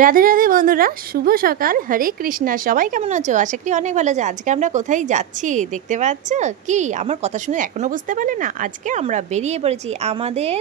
রাধে রাধে বন্ধুরা, শুভ সকাল। হরে কৃষ্ণা। সবাই কেমন আছো? আশা করি অনেক ভালো আছো। আজকে আমরা কোথায় যাচ্ছি দেখতে পাচ্ছ কি? আমার কথা শুনে এখনও বুঝতে পারলে না? আজকে আমরা বেরিয়ে পড়েছি আমাদের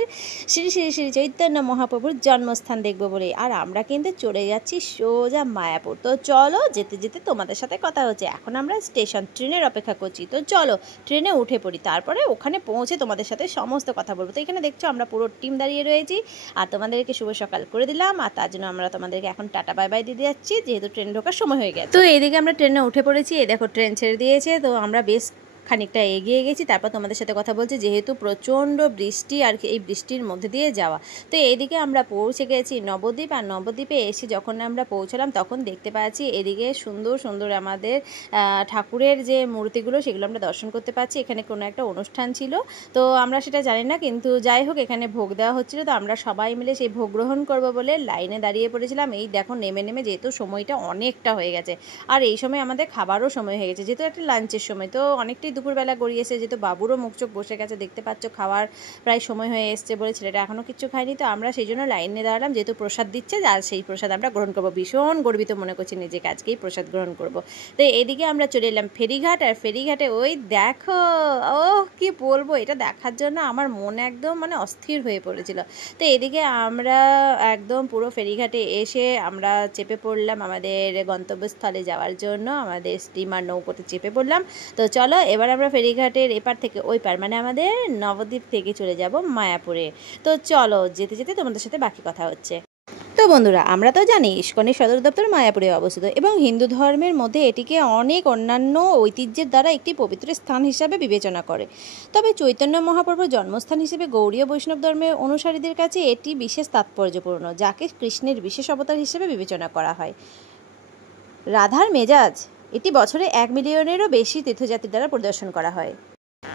শ্রী শ্রী শ্রী চৈতন্য মহাপ্রভুর জন্মস্থান দেখবো বলে। আর আমরা কিন্তু চলে যাচ্ছি সোজা মায়াপুর। তো চলো, যেতে যেতে তোমাদের সাথে কথা হচ্ছে। এখন আমরা স্টেশন ট্রেনের অপেক্ষা করছি। তো চলো ট্রেনে উঠে পড়ি, তারপরে ওখানে পৌঁছে তোমাদের সাথে সমস্ত কথা বলবো। তো এখানে দেখছো আমরা পুরো টিম দাঁড়িয়ে রয়েছি আর তোমাদেরকে শুভ সকাল করে দিলাম। আর তার জন্য আমরা তোমাদেরকে এখন টাটা বাই বাই দিয়ে যাচ্ছি, যেহেতু ট্রেন ঢোকার সময় হয়ে গেছে। তো এইদিকে আমরা ট্রেনে উঠে পড়েছি। এই দেখো ট্রেন ছেড়ে দিয়েছে। তো আমরা বেশ খানিকটা এগিয়ে গেছি, তারপর তোমাদের সাথে কথা বলছি। যেহেতু প্রচণ্ড বৃষ্টি আর এই বৃষ্টির মধ্যে দিয়ে যাওয়া, তো এইদিকে আমরা পৌঁছে গেছি নবদ্বীপ। আর নবদ্বীপে এসে যখন আমরা পৌঁছলাম তখন দেখতে পাচ্ছি এদিকে সুন্দর সুন্দর আমাদের ঠাকুরের যে মূর্তিগুলো সেগুলো আমরা দর্শন করতে পারছি। এখানে কোনো একটা অনুষ্ঠান ছিল, তো আমরা সেটা জানি না, কিন্তু যাই হোক এখানে ভোগ দেওয়া হচ্ছিলো। তো আমরা সবাই মিলে সেই ভোগ গ্রহণ করবো বলে লাইনে দাঁড়িয়ে পড়েছিলাম। এই দেখো নেমে নেমে, যেহেতু সময়টা অনেকটা হয়ে গেছে আর এই সময় আমাদের খাবারও সময় হয়ে গেছে, যেহেতু একটা লাঞ্চের সময়, তো অনেকটাই দুপুরবেলা গড়িয়েছে। যেহেতু বাবুরও মুখ চোখ বসে গেছে, দেখতে পাচ্ছ খাওয়ার প্রায় সময় হয়ে এসছে বলে ছেলেটা এখনও কিছু খায়নি। তো আমরা সেই জন্য লাইনে দাঁড়ালাম, যেহেতু প্রসাদ দিচ্ছে আর সেই প্রসাদ আমরা গ্রহণ করবো। ভীষণ গর্বিত মনে করছি নিজেকে, আজকেই প্রসাদ গ্রহণ করব। তো এদিকে আমরা চলে এলাম ফেরিঘাট। আর ফেরিঘাটে ওই দেখো, ও কি বলবো, এটা দেখার জন্য আমার মন একদম মানে অস্থির হয়ে পড়েছিল। তো এদিকে আমরা একদম পুরো ফেরিঘাটে এসে আমরা চেপে পড়লাম আমাদের গন্তব্যস্থলে যাওয়ার জন্য। আমাদের স্টিমার নৌকোতে চেপে পড়লাম। তো চলো এবার আমরা ফেরিঘাটের এপার থেকে ওই পার, মানে আমাদের নবদ্বীপ থেকে চলে যাব মায়াপুরে। তো চলো যেতে যেতে তোমাদের সাথে বাকি কথা হচ্ছে। তো বন্ধুরা, আমরা তো জানি ইস্কনের সদর দপ্তর মায়াপুরে অবস্থিত এবং হিন্দু ধর্মের মধ্যে এটিকে অনেক অন্যান্য ঐতিহ্যের দ্বারা একটি পবিত্র স্থান হিসাবে বিবেচনা করে। তবে চৈতন্য মহাপ্রভুর জন্মস্থান হিসেবে গৌড়ীয় বৈষ্ণব ধর্মের অনুসারীদের কাছে এটি বিশেষ তাৎপর্যপূর্ণ, যাকে কৃষ্ণের বিশেষ অবতার হিসেবে বিবেচনা করা হয়। রাধার মেজাজ এটি বছরে 1 মিলিয়নেরও বেশি তীর্থযাত্রীর দ্বারা পরিদর্শন করা হয়।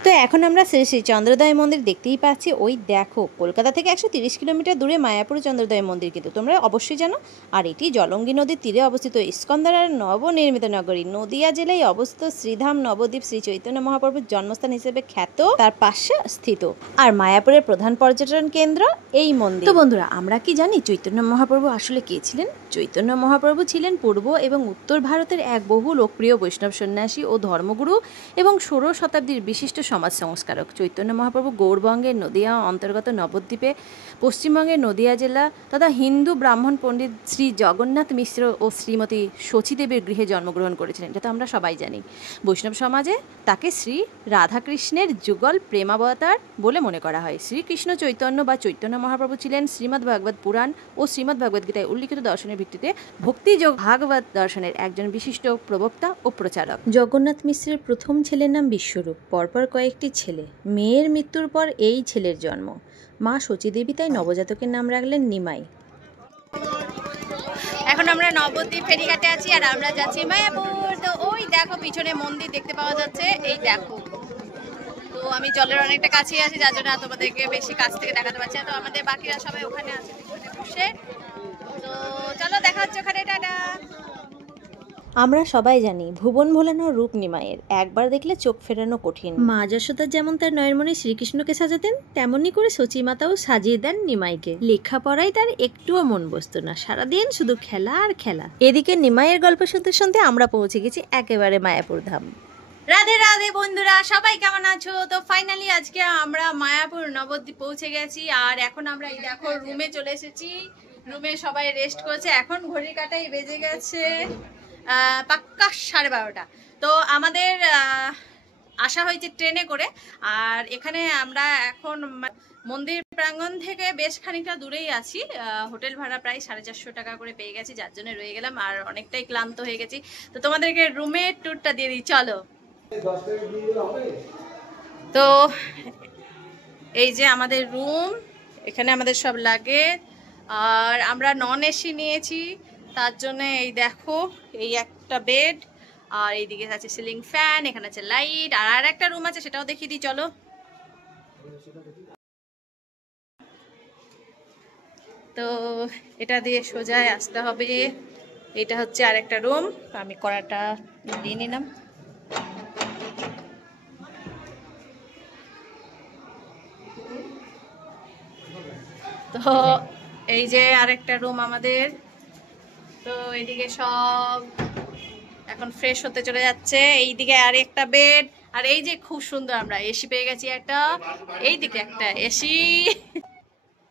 তো এখন আমরা শ্রী শ্রী চন্দ্রোদয় মন্দির দেখতেই পাচ্ছি। ওই দেখো, কলকাতা থেকে 130 কিলোমিটার দূরে মায়াপুর চন্দ্রোদয় মন্দির কিন্তু তোমরা অবশ্যই জানো। আর এটি জলঙ্গি নদীর তীরে অবস্থিত ইস্কন দ্বারা নবনির্মিত নগরী। নদিয়া জেলায় অবস্থিত শ্রীধাম নবদ্বীপ শ্রী চৈতন্য মহাপ্রভুর জন্মস্থান হিসেবে খ্যাত, তার পাশে স্থিত। আর মায়াপুরের প্রধান পর্যটন কেন্দ্র এই মন্দির। তো বন্ধুরা, আমরা কি জানি চৈতন্য মহাপ্রভু আসলে কে ছিলেন? চৈতন্য মহাপ্রভু ছিলেন পূর্ব এবং উত্তর ভারতের এক বহু লোকপ্রিয় বৈষ্ণব সন্ন্যাসী ও ধর্মগুরু এবং 16 শতাব্দীর বিশিষ্ট সমাজ সংস্কারক। চৈতন্য মহাপ্রভু গৌড়বঙ্গের নদিয়া অন্তর্গত নবদ্বীপে, পশ্চিমবঙ্গের নদিয়া জেলা তথা হিন্দু ব্রাহ্মণ পণ্ডিত শ্রী জগন্নাথ মিশ্র ও শ্রীমতী শচীদেবীর গৃহে জন্মগ্রহণ করেছিলেন। এটা তো আমরা সবাই জানি। বৈষ্ণব সমাজে তাকে শ্রী রাধাকৃষ্ণের যুগল প্রেমাবতার বলে মনে করা হয়। শ্রীকৃষ্ণ চৈতন্য বা চৈতন্য মহাপ্রভু ছিলেন শ্রীমদ্ ভাগবত পুরাণ ও শ্রীমদ্ ভগবদ গীতায় উল্লিখিত দর্শনের ভিত্তিতে ভক্তিযোগ ভাগবত দর্শনের একজন বিশিষ্ট প্রবক্তা ও প্রচারক। জগন্নাথ মিশ্রের প্রথম ছেলের নাম বিশ্বরূপ। পরপর কয়েকটি ছেলে, মেয়ের মৃত্যুর পর এই ছেলের জন্ম। মা শচীদেবী তাই নবজাতকের নাম রাখলেন নিমাই। এখন আমরা নবদ্বীপ ফেরিঘাটে আছি আর আমরা যাচ্ছি মায়াপুর। তো ওই দেখো পিছনে মন্দির দেখতে পাওয়া যাচ্ছে, এই দেখো। তো আমি জলের অনেকটা কাছেই আছি, যার জন্য তোমাদেরকে বেশি কাছ থেকে দেখাতে পারছি। তো আমাদের বাকিরা সবাই ওখানে আছে পিছনে বসে। তো চলো দেখা হচ্ছে ওখানে, টাটা। আমরা সবাই জানি ভুবন ভোলানোর রূপ নিমাইয়ের, একবার দেখলে চোখ ফেরানো কঠিন। মা যশোদা যেমন তার নয়নমণি শ্রীকৃষ্ণকে সাজাতেন, তেমনি করে সচী মাতাও সাজিয়ে দেন নিমাইকে। লেখাপড়ায় তার একটুও মন বসতো না, সারাদিন শুধু খেলা আর খেলা। এদিকে নিমাইয়ের গল্প শুনতে শুনতে আমরা পৌঁছে গেছি একেবারে মায়াপুর ধাম। রাধে রাধে বন্ধুরা, সবাই কেমন আছো? তো ফাইনালি আজকে আমরা মায়াপুর নবদ্বীপ পৌঁছে গেছি আর এখন আমরা এই দেখো রুমে চলে এসেছি। রুমে সবাই রেস্ট করছে। এখন ঘড়ির কাঁটাই বেজে গেছে পাক্কা 12:30। তো আমাদের আসা হয়েছে ট্রেনে করে। আর এখানে আমরা এখন মন্দির প্রাঙ্গণ থেকে বেশ খানিকটা দূরেই আছি। হোটেল ভাড়া প্রায় 450 টাকা করে পেয়ে গেছি, যার জন্য রয়ে গেলাম আর অনেকটাই ক্লান্ত হয়ে গেছি। তো তোমাদেরকে রুমের ট্যুরটা দিয়ে দিই, চলো। তো এই যে আমাদের রুম, এখানে আমাদের সব লাগে। আর আমরা নন এসি নিয়েছি, তার জন্য এই দেখো এই একটা বেড আর এইদিকে আছে সিলিং ফ্যান, এখানে আছে লাইট। আর একটা রুম আছে, সেটাও দেখিয়ে দিই চলো। তো এটা দিয়ে সোজায় আসতে হবে। এটা হচ্ছে আরেকটা রুম। আমি কড়াটা দিয়ে নিলাম। তো এই যে আরেকটা রুম আমাদের, তো এইদিকে সব এখন ফ্রেশ হতে চলে যাচ্ছে। এইদিকে আর একটা বেড, আর এই যে খুব সুন্দর আমরা এসি পেয়ে গেছি একটা, এইদিকে একটা এসি।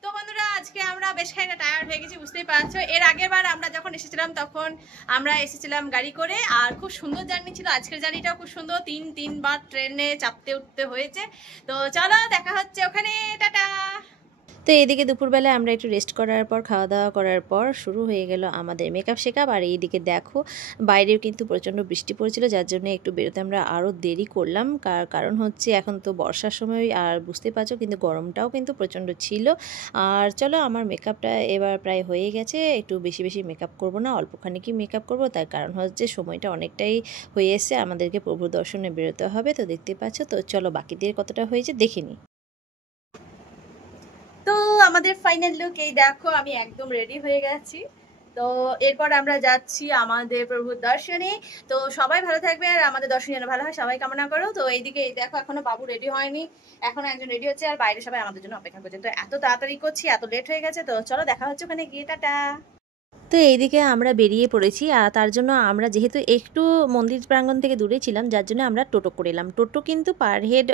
তো বন্ধুরা আজকে আমরা বেশ খানিকটা টায়ার্ড হয়ে গেছি, বুঝতেই পারছো। এর আগের বার আমরা যখন এসেছিলাম তখন আমরা এসেছিলাম গাড়ি করে, আর খুব সুন্দর জার্নি ছিল। আজকের জার্নিটাও খুব সুন্দর, তিনবার ট্রেনে চাপতে উঠতে হয়েছে। তো চলো দেখা হচ্ছে ওখানে, টাটা। তো এদিকে দুপুরবেলায় আমরা একটু রেস্ট করার পর, খাওয়া দাওয়া করার পর শুরু হয়ে গেল আমাদের মেকআপ শেকআপ। আর এইদিকে দেখো বাইরেও কিন্তু প্রচণ্ড বৃষ্টি পড়েছিল, যার জন্য একটু বেরোতে আমরা আরও দেরি করলাম। কারণ হচ্ছে এখন তো বর্ষার সময়, আর বুঝতে পারছো কিন্তু গরমটাও কিন্তু প্রচণ্ড ছিল। আর চলো আমার মেকআপটা এবার প্রায় হয়ে গেছে, একটু বেশি বেশি মেকআপ করব না, অল্পখানিকই মেকআপ করব। তার কারণ হচ্ছে সময়টা অনেকটাই হয়ে এসছে, আমাদেরকে প্রভু দর্শনে বেরোতে হবে। তো দেখতে পাচ্ছ, তো চলো বাকিদের কতটা হয়েছে দেখে নিই। তো আমাদের ফাইনাল লুক এই দেখো, আমি একদম রেডি হয়ে গেছি। তো এরপর আমরা যাচ্ছি আমাদের প্রভুর দর্শনে। তো সবাই ভালো থাকবে, আর আমাদের দর্শন যেন ভালো হয় সবাই কামনা করো। তো এইদিকে এই দেখো এখনো বাবু রেডি হয়নি, এখনো একজন রেডি হচ্ছে, আর বাইরে সবাই আমাদের জন্য অপেক্ষা করছে। তো এত তাড়াতাড়ি করছি, এত লেট হয়ে গেছে। তো চলো দেখা হচ্ছে ওখানে গিয়ে, টাটা। তো এইদিকে আমরা বেরিয়ে পড়েছি, আর তার জন্য আমরা যেহেতু একটু মন্দির প্রাঙ্গণ থেকে দূরে ছিলাম, যার জন্য আমরা টোটো করে এলাম। টোটো কিন্তু পার হেড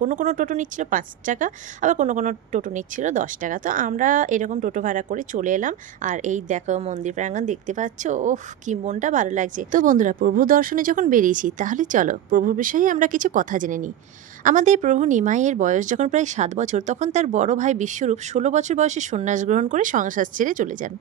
কোনো টোটো নিচ্ছিল 5 টাকা, আবার কোনো টোটো নিচ্ছিল 10 টাকা। তো আমরা এরকম টোটো ভাড়া করে চলে এলাম। আর এই দেখো মন্দির প্রাঙ্গণ দেখতে পাচ্ছ, ওহ কি মনটা ভালো লাগছে। তো বন্ধুরা প্রভু দর্শনে যখন বেরিয়েছি, তাহলে চলো প্রভুর বিষয়ে আমরা কিছু কথা জেনে নিই। আমাদের প্রভু নিমাইয়ের বয়স যখন প্রায় 7 বছর, তখন তার বড় ভাই বিশ্বরূপ 16 বছর বয়সে সন্ন্যাস গ্রহণ করে সংসার ছেড়ে চলে যান।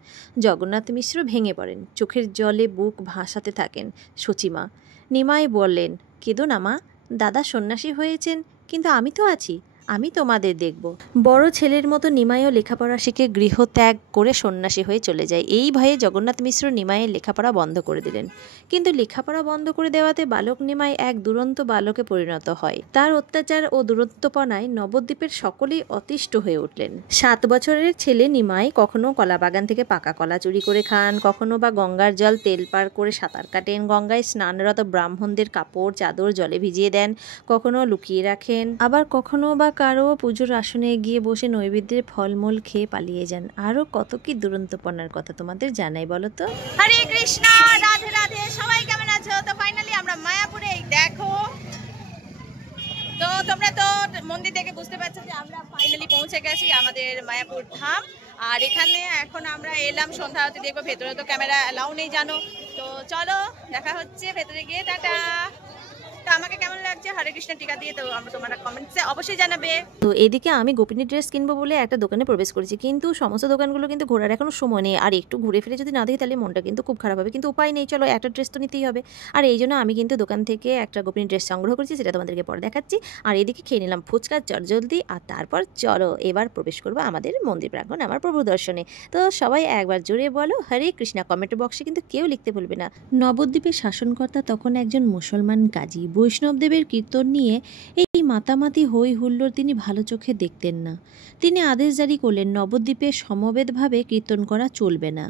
জগন্নাথ মিশ্র ভেঙে পড়েন, চোখের জলে বুক ভাসাতে থাকেন সচিমা। নিমাই বললেন, কেঁদো না মা, দাদা সন্ন্যাসী হয়েছেন, কিন্তু আমি তো আছি, আমি তোমাদের দেখব। বড় ছেলের মতো নিমাইও লেখাপড়া শিখে গৃহত্যাগ করে সন্ন্যাসী হয়ে চলে যায়। এই ভয়ে জগন্নাথ মিশ্র নিমাইয়ের লেখাপড়া বন্ধ করে দিলেন। কিন্তু লেখাপড়া বন্ধ করে দেওয়াতে বালক নিমাই এক দুরন্ত বালকে পরিণত হয়। তার অত্যাচার ও দুরন্তপনায় নবদ্বীপের সকলেই অতিষ্ঠ হয়ে উঠলেন। 7 বছরের ছেলে নিমাই কখনো কলা বাগান থেকে পাকা কলা চুরি করে খান, কখনো বা গঙ্গার জল তেল পার করে সাঁতার কাটেন, গঙ্গায় স্নানরত ব্রাহ্মণদের কাপড় চাদর জলে ভিজিয়ে দেন, কখনো লুকিয়ে রাখেন, আবার কখনো বা কারো পুজোর আসনে গিয়ে বসে নৈবেদ্যের ফলমূল খেয়ে পালিয়ে যান। আরো কত কি দুরন্তপনার কথা তোমাদের জানাই বলো তো। হরে কৃষ্ণ, রাধে রাধে, সবাই কেমন আছো? তো ফাইনালি আমরা মায়াপুরে, এই দেখো। তো তোমরা তো মন্দির দেখে বুঝতে পারছো যে আমরা ফাইনালি পৌঁছে গেছি আমাদের মায়াপুর ধাম। আর এখানে এখন আমরা এলাম সন্ধ্যা আরতি দেখবো, ভেতরে তো ক্যামেরা অ্যালাউ নেই জানো। তো চলো দেখা হচ্ছে ভেতরে গিয়ে, টাটা। তো আমাকে কেমন লাগছে হরে কৃষ্ণ টিকা দিয়ে, তো আমরা তোমরা কমেন্টসে অবশ্যই জানাবে। তো এদিকে আমি গোপিনী ড্রেস কিনবো বলে একটা দোকানে প্রবেশ করেছি, কিন্তু সমস্ত দোকানগুলো কিন্তু ঘোরার এখনো সময় নেই, আর একটু ঘুরে ফিরে যদি না দেখি তাহলে মনটা কিন্তু খুব খারাপ হবে। কিন্তু উপায় নেই, চলো একটা ড্রেস তো নিতেই হবে। আর এই জন্য আমি কিন্তু দোকান থেকে একটা গোপিনী ড্রেস সংগ্রহ করেছি, সেটা তোমাদেরকে পরে দেখাচ্ছি। আর এদিকে খেয়ে নিলাম ফুচকা চটজলদি, আর তারপর চলো এবার প্রবেশ করবো আমাদের মন্দির প্রাঙ্গণ, আমার প্রভু দর্শনে। তো সবাই একবার জোরে বলো হরে কৃষ্ণা, কমেন্ট বক্সে কিন্তু কেউ লিখতে ভুলবে না। নবদ্বীপের শাসনকর্তা তখন একজন মুসলমান কাজী। বৈষ্ণবদেবের কীর্তন নিয়ে এই মাতামাতি হই হুল্লোড় তিনি ভালো চোখে দেখতেন না। তিনি আদেশ জারি করলেন, নবদ্বীপে সমবেতভাবে কীর্তন করা চলবে না।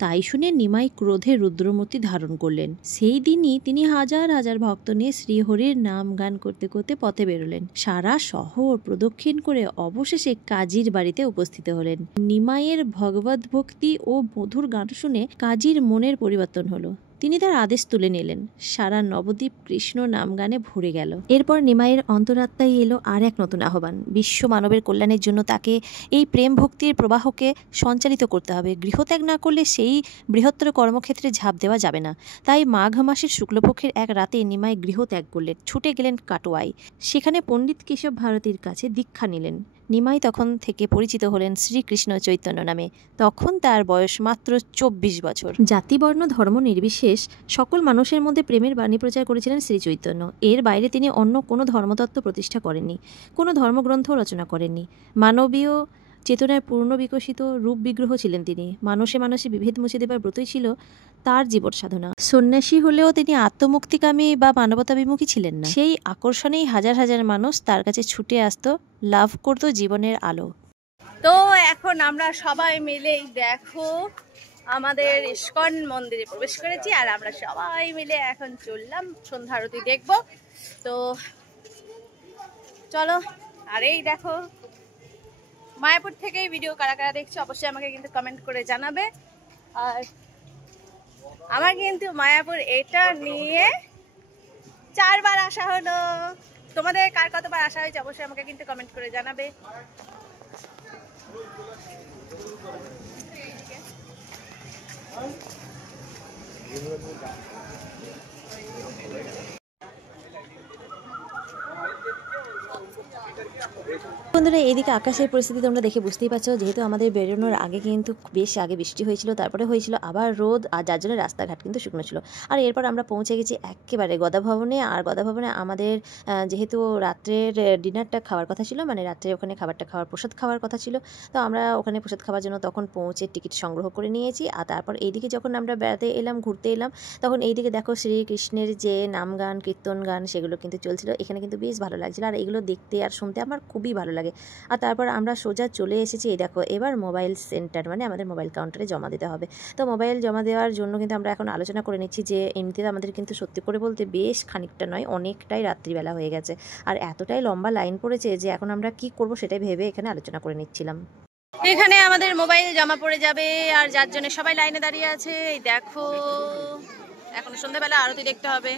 তাই শুনে নিমাই ক্রোধে রুদ্রমূর্তি ধারণ করলেন। সেই দিনই তিনি হাজার হাজার ভক্ত নিয়ে শ্রীহরির নাম গান করতে করতে পথে বেরোলেন। সারা শহর প্রদক্ষিণ করে অবশেষে কাজীর বাড়িতে উপস্থিত হলেন। নিমাইয়ের ভগবত ভক্তি ও মধুর গান শুনে কাজীর মনের পরিবর্তন হলো। তিনি তার আদেশ তুলে নিলেন। সারা নবদ্বীপ কৃষ্ণ নাম গানে ভরে গেল। এরপর নিমাইয়ের অন্তরাত্মায় এলো আর এক নতুন আহ্বান। বিশ্ব মানবের কল্যাণের জন্য তাকে এই প্রেম ভক্তির প্রবাহকে সঞ্চালিত করতে হবে। গৃহত্যাগ না করলে সেই বৃহত্তর কর্মক্ষেত্রে ঝাঁপ দেওয়া যাবে না। তাই মাঘ মাসের শুক্লপক্ষের এক রাতে নিমাই গৃহত্যাগ করলেন, ছুটে গেলেন কাটোয়ায়। সেখানে পণ্ডিত কেশব ভারতীর কাছে দীক্ষা নিলেন। নিমাই তখন থেকে পরিচিত হলেন শ্রীকৃষ্ণ চৈতন্য নামে। তখন তার বয়স মাত্র 24 বছর। জাতি বর্ণ ধর্ম নির্বিশেষ সকল মানুষের মধ্যে প্রেমের বাণী প্রচার করেছিলেন শ্রী চৈতন্য। এর বাইরে তিনি অন্য কোনো ধর্মতত্ত্ব প্রতিষ্ঠা করেননি, কোনো ধর্মগ্রন্থ রচনা করেননি। মানবীয় চেতনায় পূর্ণ বিকশিত রূপ বিগ্রহ ছিলেন তিনি। মানুষে মানুষে বিভেদ মুছে দেবার ব্রতই ছিল তার জীবন সাধনা। সন্ন্যাসী হলেও তিনি আত্মমুক্তিকামী বা মানবতাবিমুখী ছিলেন না। সেই আকর্ষণেই হাজার হাজার মানুষ তার কাছে ছুটে আসতো, লাভ করত জীবনের আলো। তো এখন আমরা সবাই মিলেই দেখো আমাদের ইস্কন মন্দিরে প্রবেশ করেছি, আর আমরা সবাই মিলে এখন চললাম সন্ধ্যা আরতি দেখবো। তো চলো, আর এই দেখো মায়াপুর থেকেই ভিডিও কারা কারা দেখছো অবশ্যই আমাকে কিন্তু কমেন্ট করে জানাবে। আর আমার কিন্তু মায়াপুর এটা নিয়ে 4 বার আসা হলো। তোমাদের কার কতবার আসা হয়েছে অবশ্যই আমাকে কিন্তু কমেন্ট করে জানাবে। বন্ধুরা, এইদিকে আকাশের পরিস্থিতি তোমরা দেখে বুঝতেই পারছো, যেহেতু আমাদের বেরোনোর আগে কিন্তু বেশ আগে বৃষ্টি হয়েছিল, তারপরে হয়েছিল আবার রোদ, আর যার জন্য রাস্তাঘাট কিন্তু শুকনো ছিল। আর এরপর আমরা পৌঁছে গেছি একেবারে গদা ভবনে। আর গদা ভবনে আমাদের যেহেতু রাত্রের ডিনারটা খাওয়ার কথা ছিল, মানে রাত্রে ওখানে খাবারটা খাওয়ার প্রসাদ খাওয়ার কথা ছিল, তো আমরা ওখানে প্রসাদ খাওয়ার জন্য তখন পৌঁছে টিকিট সংগ্রহ করে নিয়েছি। আর তারপর এইদিকে যখন আমরা বেড়াতে এলাম, ঘুরতে এলাম, তখন এইদিকে দেখো শ্রীকৃষ্ণের যে নাম গান কীর্তন গান সেগুলো কিন্তু চলছিল। এখানে কিন্তু বেশ ভালো লাগছিল, আর এগুলো দেখতে আর শুনতে আমার খুবই ভালো লাগে। আর তারপর আমরা সোজা চলে এসেছি, এই দেখো এবার মোবাইল সেন্টার, মানে আমাদের মোবাইল কাউন্টারে জমা দিতে হবে। তো মোবাইল জমা দেওয়ার জন্য কিন্তু আমরা এখন আলোচনা করে নিচ্ছি যে এমনিতে আমাদের কিন্তু সত্যি করে বলতে বেশ খানিকটা নয়, অনেকটাই রাত্রিবেলা হয়ে গেছে, আর এতটাই লম্বা লাইন পড়েছে যে এখন আমরা কি করব সেটাই ভেবে এখানে আলোচনা করে নিচ্ছিলাম। এখানে আমাদের মোবাইল জমা পড়ে যাবে, আর যার জন্য সবাই লাইনে দাঁড়িয়ে আছে। এই দেখো এখন সন্ধ্যাবেলা আরতি দেখতে হবে।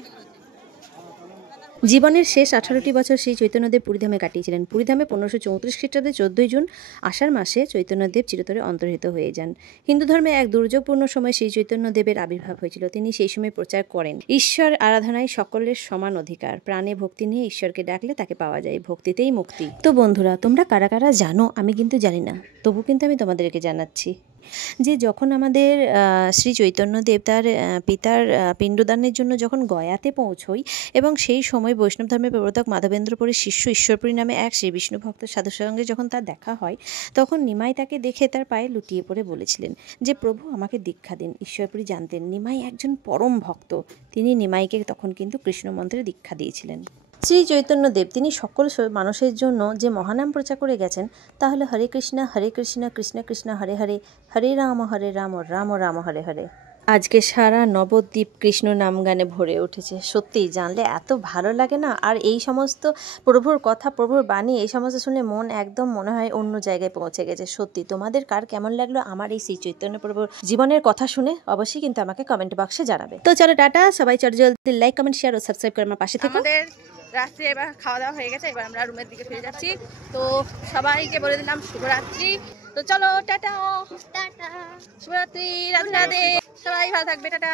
জীবনের শেষ 18টি বছর শ্রী চৈতন্যদেব পুরীধামে কাটিয়েছিলেন। পুরীধামে 1534 খ্রিস্টাব্দে 14 জুন আষাঢ় মাসে চৈতন্যদেব চিরতরে অন্তর্হিত হয়ে যান। হিন্দু ধর্মে এক দুর্যোগপূর্ণ সময় শ্রী চৈতন্যদেবের আবির্ভাব হয়েছিল। তিনি সেই সময় প্রচার করেন ঈশ্বর আরাধনায় সকলের সমান অধিকার, প্রাণে ভক্তি নিয়ে ঈশ্বরকে ডাকলে তাকে পাওয়া যায়, ভক্তিতেই মুক্তি। তো বন্ধুরা, তোমরা কারা কারা জানো আমি কিন্তু জানি না, তবু কিন্তু আমি তোমাদেরকে জানাচ্ছি যে যখন আমাদের শ্রী চৈতন্যদেব তার পিতার পিণ্ডদানের জন্য যখন গয়াতে পৌঁছই, এবং সেই সময় বৈষ্ণব ধর্মের প্রবর্তক মাধবেন্দ্রপুরীর শিষ্য ঈশ্বরপুরী নামে এক শ্রী বিষ্ণু ভক্ত সাধুর সঙ্গে যখন তার দেখা হয়, তখন নিমাই তাকে দেখে তার পায়ে লুটিয়ে পড়ে বলেছিলেন যে প্রভু আমাকে দীক্ষা দিন। ঈশ্বরপুরী জানতেন নিমাই একজন পরম ভক্ত, তিনি নিমাইকে তখন কিন্তু কৃষ্ণ মন্ত্রে দীক্ষা দিয়েছিলেন। শ্রী চৈতন্যদেব তিনি সকল মানুষের জন্য যে মহানাম প্রচার করে গেছেন, তাহলে হরে কৃষ্ণ কৃষ্ণ কৃষ্ণ হরে হরে, হরে রাম রাম রাম হরে হরে। আজকে সারা নবদ্বীপ কৃষ্ণ নাম গানে ভরে উঠেছে। সত্যিই জানলে এত ভালো লাগে না। আর এই সমস্ত প্রভুর কথা, প্রভুর বাণী, এই সমস্ত শুনে মন একদম মনে হয় অন্য জায়গায় পৌঁছে গেছে। সত্যি তোমাদের কার কেমন লাগলো আমার এই শ্রী চৈতন্য প্রভুর জীবনের কথা শুনে অবশ্যই কিন্তু আমাকে কমেন্ট বক্সে জানাবে। তো চলো টাটা, সবাই চট জলদি লাইক কমেন্ট শেয়ার ও সাবস্ক্রাইব করে আমার পাশে থেকো। রাত্রে এবার খাওয়া দাওয়া হয়ে গেছে, এবার আমরা রুমের দিকে ফিরে যাচ্ছি। তো সবাইকে বলে দিলাম শুভরাত্রি। তো চলো টাটা টাটা, শুভরাত্রি, রাধে রাধে, সবাই ভালো থাকবে, টাটা।